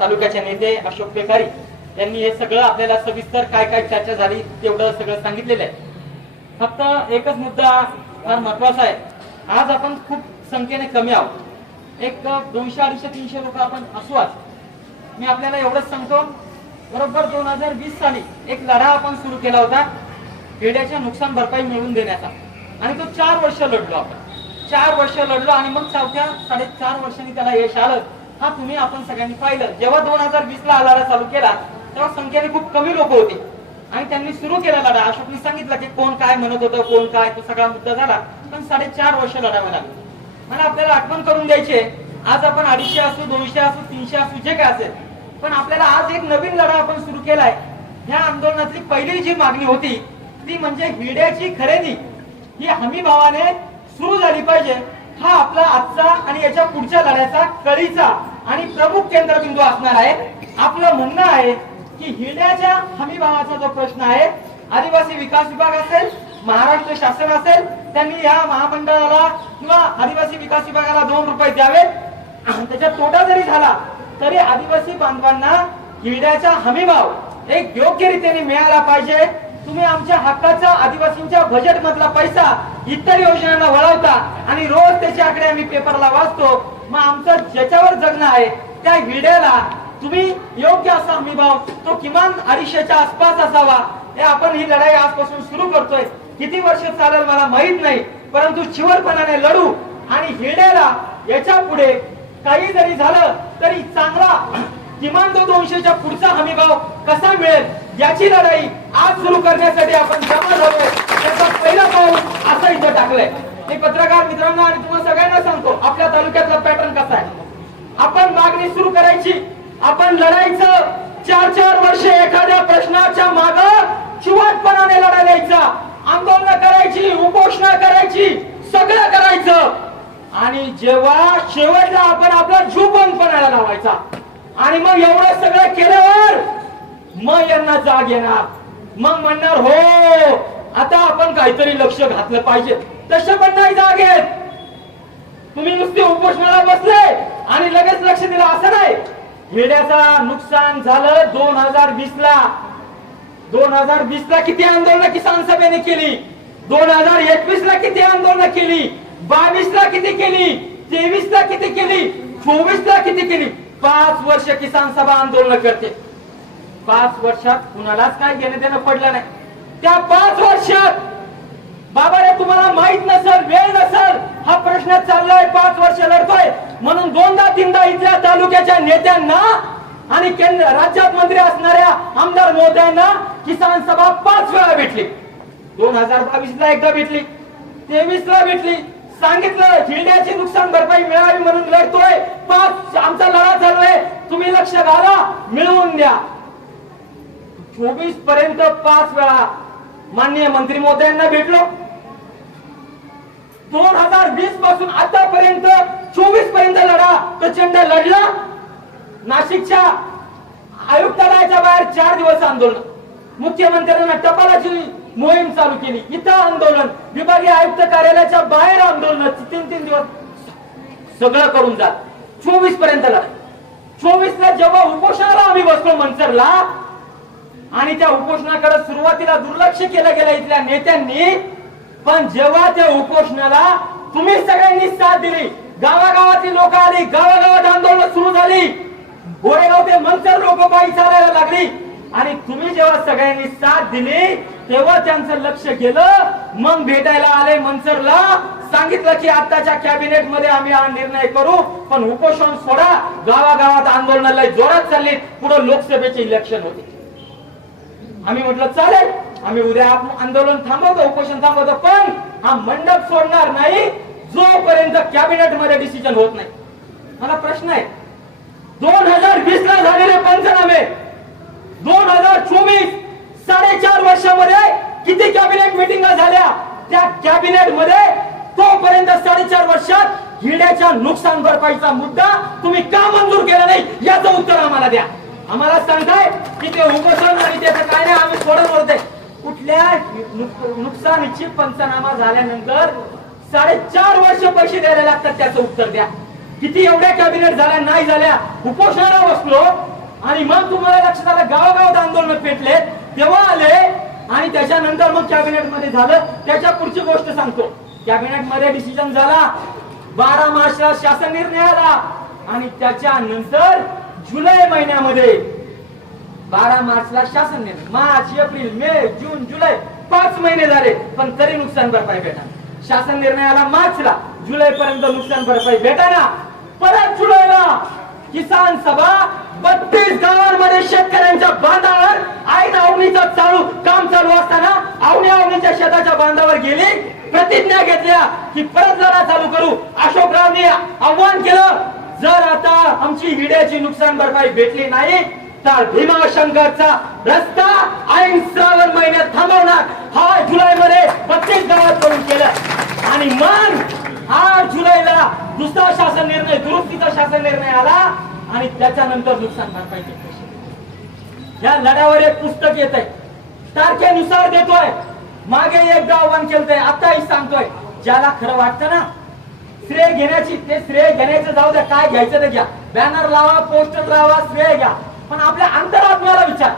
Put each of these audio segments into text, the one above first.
तालुक्याचे नेते अशोक पेखारी यांनी हे सगळं आपल्याला सविस्तर काय काय चर्चा झाली तेवढं सगळं सांगितलेलं आहे. फक्त एकच मुद्दा फार महत्त्वाचा आहे. आज आपण खूप संख्येने कमी आहोत. एक दोनशे अडीचशे तीनशे लोक आपण असू आज. मी आपल्याला एवढंच सांगतो बरोबर दोन हजार वीस साली एक लढा आपण सुरू केला होता खेड्याच्या नुकसान भरपाई मिळवून देण्याचा. आणि तो चार वर्ष लढलो आपण. चार वर्ष लढलो आणि मग चौथ्या साडेचार वर्षांनी त्याला यश आलं. हा तुम्ही आपण सगळ्यांनी पाहिलं. जेव्हा दोन हजार वीस ला लढा चालू केला तेव्हा संख्येने खूप कमी लोक होते. आणि त्यांनी सुरू केला लढा. अशोकने सांगितलं की कोण काय म्हणत होतं कोण काय तो सगळा मुद्दा झाला. पण साडेचार वर्ष लढावे लागले मला आपल्याला आठवण करून द्यायची आज आपण अडीचशे असू दोनशे असू तीनशे असू जे काय असेल. पण आपल्याला आज एक नवीन लढा आपण सुरू केलाय. ह्या आंदोलनातली पहिली जी मागणी होती ती म्हणजे हिड्याची खरेदी. ही हमी भावाने सुरू झाली पाहिजे. हा आपला आजचा आणि याच्या पुढच्या लढ्याचा कळीचा आणि प्रमुख केंद्रबिंदू असणार आहे. आपलं म्हणणं आहे की हिड्याच्या हमी भावाचा जो प्रश्न आहे आदिवासी विकास विभाग असेल महाराष्ट्र शासन असेल त्यांनी या महामंडळाला किंवा आदिवासी विकास विभागाला दोन रुपये द्यावे त्याचा तोटा जरी झाला तरी आदिवासी बांधवांना हिरड्याचा हमी भाव एक योग्य रीतीने मिळाला पाहिजे. तुम्ही आमच्या हक्काचा आदिवासींच्या बजेट मधला पैसा इतर योजनांना वळवता आणि रोज त्याचे आकडे आम्ही पेपरला वाचतो मग आमचं ज्याच्यावर जगणं आहे त्या हिड्याला तुम्ही योग्य असा हमी भाव तो किमान अडीचशेच्या आसपास असावा. हे आपण ही लढाई आजपासून सुरू करतोय. किती वर्ष चालेल मला माहीत नाही परंतु चिवरपणाने लढू आणि हिरड्याला याच्यापुढे काही जरी झालं तरी चांगला किमान तो दोनशेच्या पुढचा हमी भाव कसा मिळेल याची लढाई आज सुरू करण्यासाठी आपण जमा झालोय. त्याचा पहिला पाऊल असं इथं टाकलंय. मी पत्रकार मित्रांना आणि तुम्हाला सगळ्यांना सांगतो आपल्या तालुक्यातला पॅटर्न कसा आहे? आपण मागणी सुरू करायची. आपण लढायचं. चार चार वर्ष एखाद्या प्रश्नाच्या माग चिवटपणाने लढा द्यायचा. आंदोलन करायची उपोषणा करायची सगळं करायचं. आणि जेव्हा शेवटला आपण आपला जीव बंदपणाला लावायचा. आणि मग एवढं सगळं केल्यावर मग यांना जाग येणार. मग म्हणणार हो आता आपण काहीतरी लक्ष घातलं पाहिजे. तसे पण नाही जागेत. तुम्ही नुसते उपोषणाला बसले आणि लगेच लक्ष दिलं असं नाही. वेड्याचा नुकसान झालं दोन हजार वीस ला. दोन हजार वीस ला किती आंदोलन किसान सभेने केली? दोन हजार एकवीस ला किती आंदोलन केली? बावीस ला किती केली? तेवीस ला किती केली? चोवीस ला किती केली? पाच वर्ष किसान सभा आंदोलन करते. पाच वर्षात कुणालाच काय घेणं देणं पडलं नाही. त्या पाच वर्षात बाबा रे तुम्हाला माहीत नसेल वेळ नसेल हा प्रश्न चाललाय पाच वर्ष लढतोय. म्हणून दोनदा तीनदा इथल्या तालुक्याच्या नेत्यांना आणि केंद्र राज्यात मंत्री असणाऱ्या आमदार महोदयांना किसान सभा पाच वेळा भेटली. दोन हजार बावीस ला एकदा भेटली तेवीस ला भेटली. सांगितलं हिरड्याची नुकसान भरपाई मिळावी म्हणून लढतोय. पाच आमचा लढा चालू आहे तुम्ही लक्ष घाला मिळवून द्या. चोवीसपर्यंत पाच वेळा माननीय मंत्री मोदयांना भेटलो. दोन हजार वीसपासून आतापर्यंत चोवीसपर्यंत लढा प्रचंड लढला. नाशिकच्या आयुक्तालयाच्या बाहेर चार दिवस आंदोलन. मुख्यमंत्र्यांना टपालाची मोहीम चालू केली. इथं आंदोलन. विभागीय आयुक्त कार्यालयाच्या बाहेर आंदोलन. तीन तीन दिवस सगळं करून जात चोवीसपर्यंत लढा. चोवीस ला जेव्हा उपोषणाला आम्ही बसलो मनसरला आणि त्या उपोषणाकडे सुरुवातीला दुर्लक्ष केलं गेलं इथल्या नेत्यांनी. पण जेव्हा त्या उपोषणाला तुम्ही सगळ्यांनी साथ दिली गावागावातील लोक आली गावागावात आंदोलन सुरू झाली गोरेगाव ते मंचर लोक पायी चालायला लागली. आणि तुम्ही जेव्हा सगळ्यांनी साथ दिली तेव्हा त्यांचं लक्ष गेलं. मग भेटायला आले मनसरला सांगितलं की आताच्या कॅबिनेटमध्ये आम्ही हा निर्णय करू पण उपोषण सोडा. गावागावात आंदोलनाला जोरात चालली. पुढे लोकसभेचे इलेक्शन होते. आम्ही म्हटलं चालेल आम्ही उद्या आंदोलन थांबवतो उपोषण थांबवतो पण हा मंडप सोडणार नाही जोपर्यंत कॅबिनेटमध्ये डिसिजन होत नाही. मला प्रश्न आहे दोन हजार वीस ला झालेले पंचनामे दोन हजार चोवीस साडेचार वर्षामध्ये किती कॅबिनेट मिटिंग झाल्या? त्या कॅबिनेटमध्ये तोपर्यंत साडेचार वर्षात हिड्याच्या नुकसान भरपाईचा मुद्दा तुम्ही का मंजूर केला नाही? याचं उत्तर आम्हाला द्या. आम्हाला सांगताय की ते उपोषण आणि त्याचं काय नाही आम्ही थोडं बोलतोय. कुठल्या नुकसानीची पंचनामा झाल्यानंतर साडेचार वर्ष पैसे द्यायला लागतात त्याचं उत्तर द्या. किती एवढ्या कॅबिनेट झाल्या नाही झाल्या उपोषणाला बसलो आणि मग तुम्हाला लक्षात आलं गावागावात आंदोलन पेटले तेव्हा आले आणि त्याच्यानंतर मग कॅबिनेटमध्ये झालं. त्याच्या पुढची गोष्ट सांगतो. कॅबिनेटमध्ये डिसिजन झाला. बारा मार्चला शासन निर्णय आला आणि त्याच्यानंतर जुलै महिन्यामध्ये बारा मार्चला शासन निर्णय मार्च एप्रिल मे जून जुलै पाच महिने झाले पण तरी नुकसान भरपाई भेटा शासन निर्णय आला मार्चला. जुलै पर्यंत नुकसान भरपाई भेटाना परत जुलैला किसान सभा बत्तीस गावांमध्ये शेतकऱ्यांच्या बांधावर आईन अवनीचा चालू काम चालू असताना अवनी अवनीच्या शेताच्या बांधावर गेली प्रतिज्ञा घेतल्या की परत लढा चालू करू. अशोकरावने आव्हान केलं जर आता आमची हिड्याची नुकसान भरपाई भेटली नाही तर भीमाशंकरचा रस्ता ऐन श्रावण महिन्यात थांबवणार. हा जुलै मध्ये प्रत्येक गावात करून केलं. आणि मग आठ जुलैला दुसरा शासन निर्णय दुरुस्तीचा शासन निर्णय आला आणि त्याच्यानंतर नुकसान भरपाईचे पैसे या लढ्यावर एक पुस्तक येत आहे तारखेनुसार देतोय. मागे एक गाव वन केलंय आताही सांगतोय. ज्याला खरं वाटतं ना श्रेय घेण्याची ते श्रेय घेण्याचं जाऊ द्या काय घ्यायचं ते घ्या. बॅनर लावा पोस्टर लावा श्रेय घ्या. पण आपल्या अंतरात्म्याला विचार.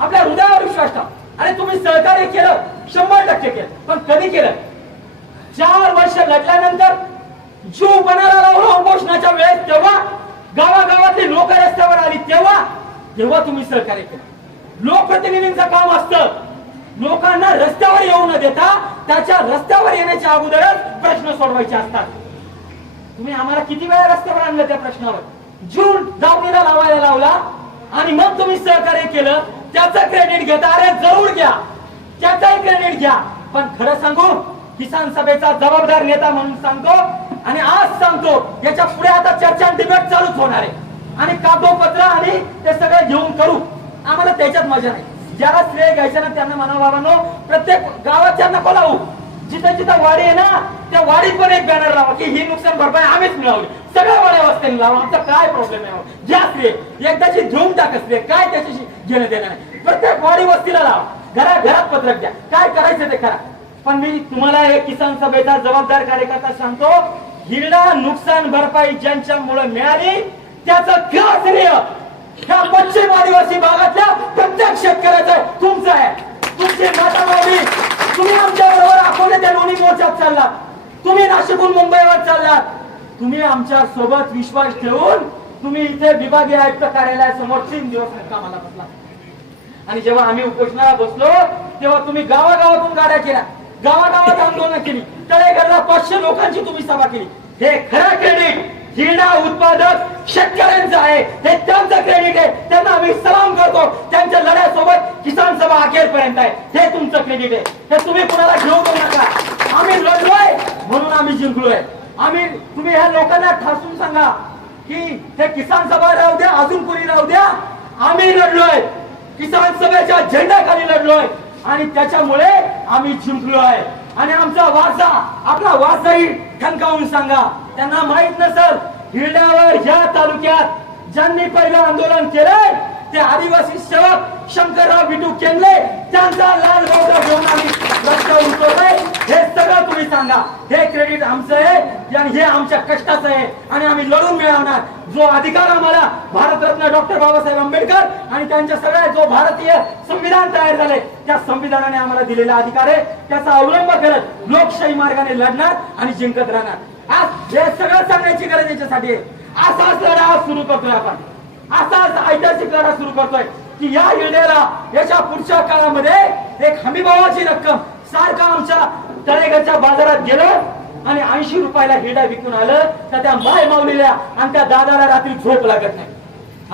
आपल्या हृदयावर विश्वास ठेवा. अरे तुम्ही सहकार्य केलं शंभर टक्के केलं पण कधी केलं? चार वर्ष लढल्यानंतर जीव बनायला लावला उपोषणाच्या वेळेस तेव्हा गावागावातली लोक रस्त्यावर आली तेव्हा तेव्हा तुम्ही सहकार्य केलं. लोकप्रतिनिधींचं काम असतं. लोकांना रस्त्यावर येऊ न देता त्याच्या रस्त्यावर येण्याच्या अगोदरच प्रश्न सोडवायचे असतात. तुम्ही आम्हाला किती वेळा रस्त्यावर आणलं त्या प्रश्नावर? जून दावणीला लावायला लावला आणि मग तुम्ही सहकार्य केलं. त्याचं क्रेडिट घेता. अरे जरूर घ्या. त्याचाही क्रेडिट घ्या. पण खरं सांगू किसान सभेचा जबाबदार नेता म्हणून सांगतो आणि आज सांगतो याच्यापुढे आता चर्चा डिबेट चालूच होणार आहे. आणि कागदोपत्र आणि ते सगळं घेऊन करू. आम्हाला त्याच्यात मजा नाही. ज्याला श्रेय घ्यायचं ना त्यांना म्हणा बाबांनो प्रत्येक गावात त्यांना नको लावू. जिथं जिथं वाडी आहे ना त्या वाडीत पण एक बॅनर लावा की ही नुकसान भरपाई आम्हीच मिळवली. सगळ्या वाड्या वस्त्यांनी लावा आमचा काय प्रॉब्लेम आहे? ज्या घ्या श्रेय एकदाची घेऊन टाक श्रेय काय त्याच्याशी घेणं देणं नाही. प्रत्येक वाडी वस्तीला लावा. घरा घरात पत्रक द्या. काय करायचं ते करा. पण मी तुम्हाला एक किसान सभेचा जबाबदार कार्यकर्ता सांगतो हिरडा नुकसान भरपाई ज्यांच्यामुळे मिळाली त्याचं खरं श्रेय ह्या पश्चिम आदिवासी भागातल्या प्रत्येक शेतकऱ्याचं आहे, तुमचं आहे. तुमची माता माऊली तुम्ही आमच्या बरोबर आपण त्या लोणी मोर्चात चाललात. तुम्ही नाशिकहून मुंबईवर चाललात. तुम्ही आमच्यासोबत विश्वास ठेवून तुम्ही इथे विभागीय आयुक्त कार्यालयासमोर तीन दिवस कामाला बसला. आणि जेव्हा आम्ही उपोषणाला बसलो तेव्हा तुम्ही गावागावातून गाड्या केल्या. गावागावात आंदोलन केली. तळेघरला पाचशे लोकांची तुम्ही सभा केली. हे खरं क्रेडिट हिरडा उत्पादक शेतकऱ्यांचं आहे. हे त्यांचं क्रेडिट आहे. त्यांना आम्ही सलाम करतो. त्यांच्या लढ्यासोबत किसान सभा अखेरपर्यंत आहे. हे तुमचं क्रेडिट आहे. हे तुम्ही कुणाला घेऊ करू नका. आम्ही लढलोय म्हणून आम्ही जिंकलोय. आम्ही तुम्ही ह्या लोकांना ठासून सांगा की हे किसान सभा राहू द्या अजून कोणी राहू द्या. आम्ही लढलोय. किसान सभेच्या झेंड्याखाली लढलोय. आणि त्याच्यामुळे आम्ही जिंकलो आहे आणि आमचा वारसा आपला वारसाही ठणकावून सांगा. त्यांना माहीत नसल हिरड्यावर या तालुक्यात ज्यांनी पहिलं आंदोलन केलंय ते आदिवासी सेवक शंकरराव विटू केंद्रे त्यांचा लाल बावटा घेऊन आम्ही हे सगळं तुम्ही सांगा. हे क्रेडिट आमचं आहे आणि हे आमच्या कष्टाचं आहे आणि आम्ही लढून मिळवणार. जो अधिकार आम्हाला भारतरत्न डॉक्टर बाबासाहेब आंबेडकर आणि त्यांच्या सगळ्या जो भारतीय संविधान तयार झाले त्या संविधानाने आम्हाला दिलेला अधिकार आहे. त्याचा अवलंब करत लोकशाही मार्गाने लढणार आणि जिंकत राहणार. हे सगळं सांगण्याची गरज याच्यासाठी आहे. असाच लढा सुरू करतोय आपण. असाच ऐतिहासिक लढा सुरू करतोय की या हिरड्याला याच्या पुढच्या काळामध्ये एक हमीभावाची रक्कम सारखं आमच्या तळेघरच्या बाजारात गेलं आणि ऐंशी रुपयाला हिरडा विकून आलं. तर त्या माय माऊलीला आणि त्या दादाला रात्री झोप लागत नाही.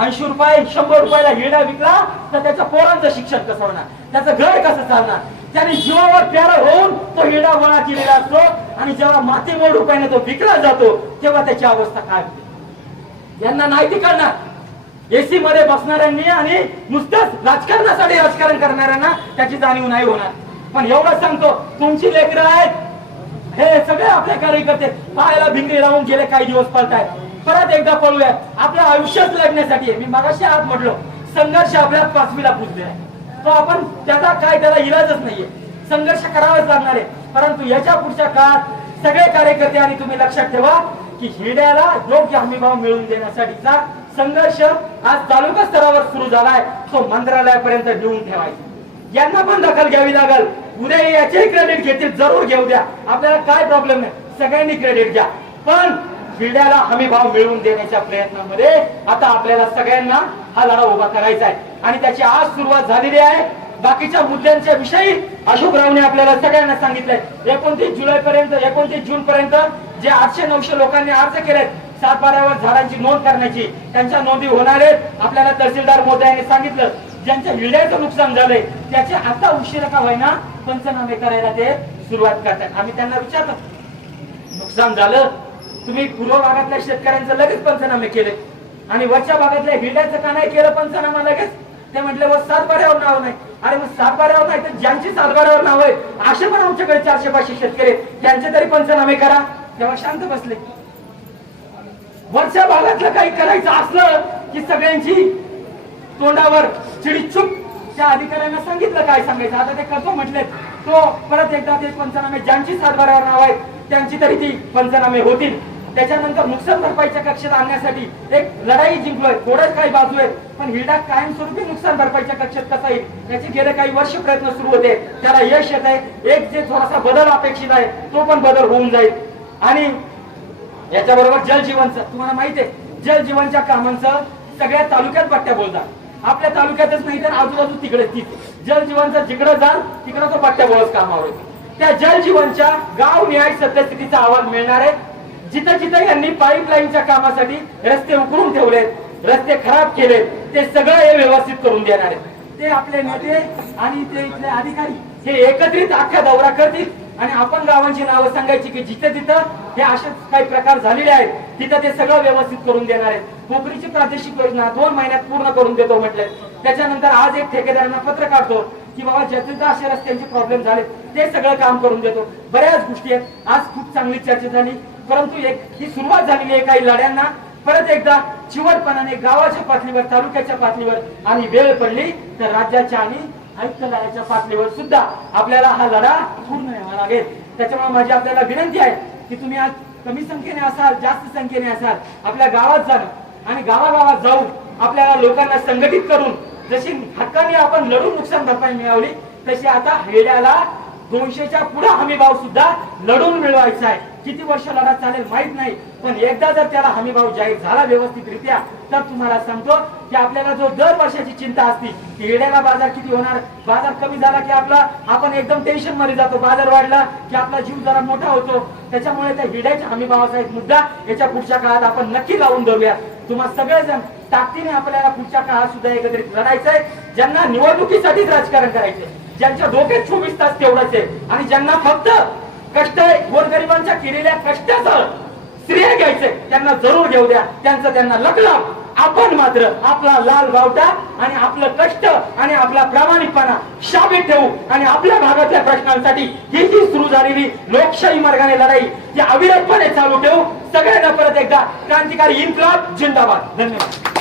ऐंशी रुपये शंभर रुपयाला हिरडा विकला तर त्याच्या पोरांचं शिक्षण कसं होणार? त्याचं घर कसं चालणार? त्याने जीवावर प्यारा होऊन तो हिरडा गोळा केलेला असतो आणि जेव्हा मातीमोल रुपयाने तो विकला जातो तेव्हा त्याची अवस्था काय होते? यांना नाही ती कळणार. एसी मध्ये बसणाऱ्यांनी आणि नुसतंच राजकारणासाठी राजकारण करणाऱ्यांना त्याची जाणीव नाही होणार. पण एवढं सांगतो तुमची लेकरं आहेत हे सगळे आपले कार्यकर्ते पायाला भिंगरी लावून गेले काही दिवस पळताय परत एकदा पळूयात आपल्या आयुष्यात लढण्यासाठी. मी मगाशी आत म्हटलो संघर्ष आपल्या पाचवीला पुजले आहे. तो आपण त्याचा काय त्याला इलाजच नाहीये. संघर्ष करावाच लागणार आहे. परंतु याच्या पुढच्या काळात सगळे कार्यकर्ते आणि तुम्ही लक्षात ठेवा की हिरड्याला योग्य हमीभाव मिळवून देण्यासाठीचा संघर्ष आज तालुका स्तरावर सुरू झालाय. तो मंत्रालयापर्यंत नेऊन ठेवायचा. यांना पण दखल घ्यावी लागल. उद्या याचेही क्रेडिट घेतील. जरूर घेऊ द्या. आपल्याला काय प्रॉब्लेम नाही. सगळ्यांनी क्रेडिट घ्या. पण हिरड्याला हमी भाव मिळवून देण्याच्या प्रयत्नामध्ये आता आपल्याला सगळ्यांना हा लढा उभा करायचा आहे. आणि त्याची आज सुरुवात झालेली आहे. बाकीच्या मुद्द्यांच्या विषयी अशोक रावने आपल्याला सगळ्यांना सांगितलंय. एकोणतीस जुलै पर्यंत एकोणतीस जून पर्यंत जे आठशे नऊशे लोकांनी अर्ज केलेत सातबाऱ्यावर झाडांची नोंद करण्याची त्यांच्या नोंदी होणार आहेत. आपल्याला तहसीलदार मोदी यांनी सांगितलं ज्यांच्या हिरड्याचं नुकसान झालंय त्याचे आता उशिरा का होईना पंचनामे करायला ते सुरुवात करतात आम्ही त्यांना विचारलं नुकसान झालं? तुम्ही पूर्व भागातल्या शेतकऱ्यांचं लगेच पंचनामे केले. आणि वरच्या भागातल्या हिरड्याचं का नाही केलं पंचनामा लगेच? ते म्हटले व सातबाऱ्यावर नाव नाही. अरे मग सातबाऱ्यावर नाही तर ज्यांची सातबाऱ्यावर नाव आहे असे पण आमच्याकडे चारशे पाचशे शेतकरी त्यांचे तरी पंचनामे करा. तेव्हा शांत बसले. वरच्या भागातलं काही करायचं असलं की सगळ्यांची तोंडावर चिडीचूक त्या अधिकाऱ्यांना सांगितलं काय सांगायचं? आता ते करतो म्हटले तो परत एकदा ते पंचनामे ज्यांची सातबाऱ्यावर नाव आहे त्यांची तरी ती पंचनामे होतील. त्याच्यानंतर नुकसान भरपाईच्या कक्षेत आणण्यासाठी एक लढाई जिंकलोय. थोडंच काही बाजू आहेत पण हिरडा कायमस्वरूपी नुकसान भरपाईच्या कक्षेत कसा येईल याचे गेले काही वर्ष प्रयत्न सुरू होते. त्याला यश येत आहे. एक जे थोडासा बदल अपेक्षित आहे तो पण बदल होऊन जाईल. आणि याच्याबरोबर जलजीवनचं तुम्हाला माहिती आहे जलजीवनच्या कामांचं सगळ्या तालुक्यात पट्ट्या बोलतात. आपल्या तालुक्यातच नाही तर आजूबाजू तिकडे तिथे जलजीवनचं जिकडे जाल तिकडं तो पट्ट्या बोलत कामावर येतो. त्या जलजीवनच्या गाव न्याय सद्यस्थितीचा अहवाल मिळणार आहे. जिथं जिथं यांनी पाईपलाईनच्या कामासाठी रस्ते उकरून ठेवलेत रस्ते खराब केलेत ते सगळं हे व्यवस्थित करून देणार आहेत. ते आपले नेते आणि ते इथले अधिकारी हे एकत्रित अख्खा दौरा करतील आणि आपण गावांची नावं सांगायची की जिथे तिथं हे असेच काही प्रकार झालेले आहेत तिथं ते सगळं व्यवस्थित करून देणार आहेत. कोकणीची प्रादेशिक योजना दोन महिन्यात पूर्ण करून देतो म्हटले त्याच्यानंतर आज एक ठेकेदारांना पत्र काढतो की बाबा ज्याचे असे रस्त्यांचे प्रॉब्लेम झाले ते सगळं काम करून देतो. बऱ्याच गोष्टी आहेत. आज खूप चांगली चर्चा झाली. परंतु एक ही सुरुवात झालेली आहे काही लढ्यांना. परत एकदा चिवटपणाने गावाच्या पातळीवर तालुक्याच्या पातळीवर आणि वेळ पडली तर राज्याच्या आणि आयुक्तालयाच्या पातळीवर सुद्धा आपल्याला हा लढा पूर्ण न्यावा लागेल. त्याच्यामुळे माझी आपल्याला विनंती आहे की तुम्ही आज कमी संख्येने असाल जास्त संख्येने असाल आपल्या गावात जाणं आणि गावागावात जाऊन आपल्याला लोकांना संघटित करून जशी हक्काने आपण लढून नुकसान भरपाई मिळवली तशी आता हेड्याला दोनशेच्या पुढे हमी भाव सुद्धा लढून मिळवायचा आहे. किती वर्ष लढा चालेल माहीत नाही पण एकदा जर त्याला हमीभाव जाहीर झाला व्यवस्थितरित्या तर तुम्हाला सांगतो की आपल्याला जो दर वर्षाची चिंता असती की हेड्याला बाजार किती होणार बाजार कमी झाला की आपला आपण एकदम टेन्शनमध्ये जातो बाजार वाढला की आपला जीव जरा मोठा होतो. त्याच्यामुळे त्या हिड्याच्या हमीभावाचा एक मुद्दा याच्या पुढच्या काळात आपण नक्की लावून धरूया. तुम्हाला सगळेजण ताकदीने आपल्याला पुढच्या काळात सुद्धा एकत्रित लढायचंय. ज्यांना निवडणुकीसाठीच राजकारण करायचंय ज्यांच्या डोक्यात चोवीस तास तेवढंच आहे आणि ज्यांना फक्त कष्ट गोरगरिबांच्या केलेल्या कष्टाचं श्रेय घ्यायचंय त्यांना जरूर घेऊ द्या. त्यांचं त्यांना लकलाव आपण मात्र आपला लाल बावटा आणि आपलं कष्ट आणि आपला प्रामाणिकपणा शाबीत ठेवू आणि आपल्या भागातल्या प्रश्नांसाठी ही जी सुरू झालेली लोकशाही मार्गाने लढाई ती अविरतपणे चालू ठेवू. सगळ्यांना परत एकदा क्रांतिकारी इन्कलाब जिंदाबाद. धन्यवाद.